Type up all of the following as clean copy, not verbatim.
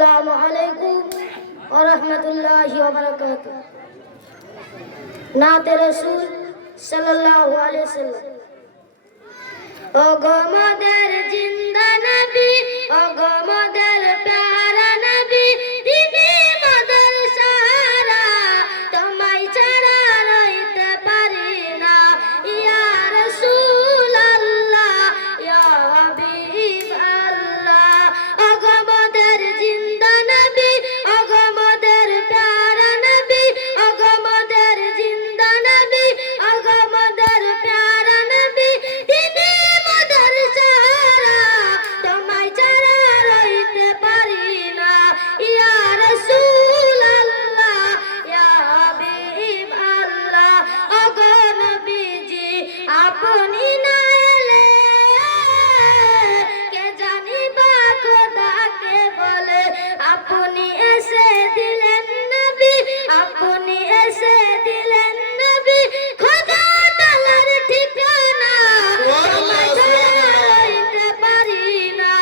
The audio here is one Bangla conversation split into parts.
আসসালামু আলাইকুম ওয়া রাহমাতুল্লাহি ওয়া বারাকাতুহু। নাতে রাসূল সাল্লাল্লাহু আলাইহি ওয়াসাল্লাম। ও গো মোদের জিন্দা নবী, ও গো মোদের প্যারা নবী, তিনি মোদের সাহারা, তোমায় ছাড়া রইতে পারি না। ইয়া রাসূল আল্লাহ, ইয়া হাবিব আল্লাহ। ও গো মোদের জিন্দা নবী, ও গো মোদের প্যারা নবী, ও গো মোদের জিন্দা নবী, ও গো মোদের প্যারা নবী, তিনি মোদের সাহারা, তোমায় ছাড়া রইতে পারি না। ইয়া রাসূল আল্লাহ, ইয়া হাবিব আল্লাহ। ও গো নবীজি, আপনি না এলে কে জানি বা খোদাকে বলে। আপনি এসে দিলেন নবী, আপনি এসে দিলেন নবী, খোদা তাআলার ঠিকানা, তোমায় ছাড়া রইতে পারি না।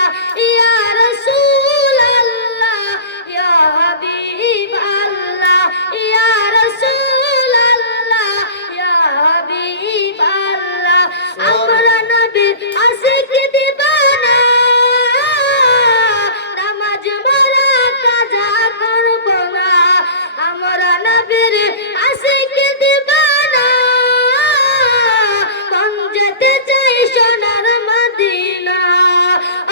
ইয়া রাসূল আল্লাহ, ইয়া হাবিব আল্লাহ, ইয়া রাসূল আল্লাহ, ইয়া হাবিব আল্লাহ। আমরা নবীর আশিক দিবানা, নামাজ মারা কাজা করব না। আমরা নবীর আশিক দিবানা, মন যেতে চাই সোনার মদিনা।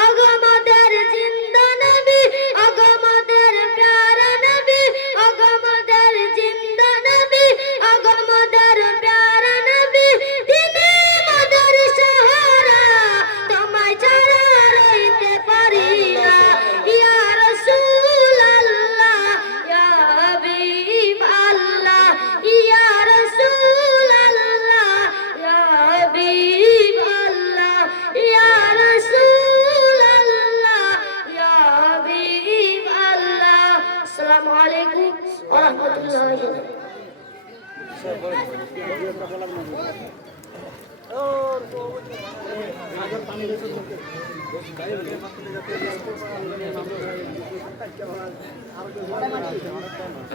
ও গো মোদের জিন্দা নবী, ও গো মোদের প্যারা নবী, ও গো মোদের জিন্দা নবী, ও গো মোদের প্যারা নবী, তিনি মোদের সাহারা, তোমায় ছাড়া রইতে পারি না। ইয়া রাসূল আল্লাহ, ইয়া হাবিব আল্লাহ, ইয়া রাসূল আল্লাহ, ইয়া হাবিব আল্লাহ, ইয়া রাসূল আল্লাহ, ইয়া হাবিব আল্লাহ। আসসালামু আলাইকুম ওয়া রাহমাতুল্লাহি ওয়া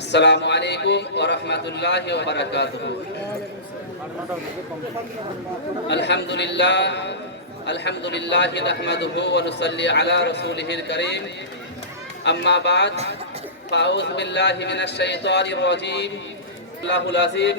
আসসালামু আলাইকুম ওয়া রাহমাতুল্লাহি ওয়া বারাকাতুহু। আলহামদুলিল্লাহি নাহমাদুহু ওয়া নুসাল্লি আলা রাসূলিহিল কারীম। আম্মা বাদ, ফাউযু বিল্লাহি মিনাশ শাইতানির রাজীম। আল্লাহুল আযীম।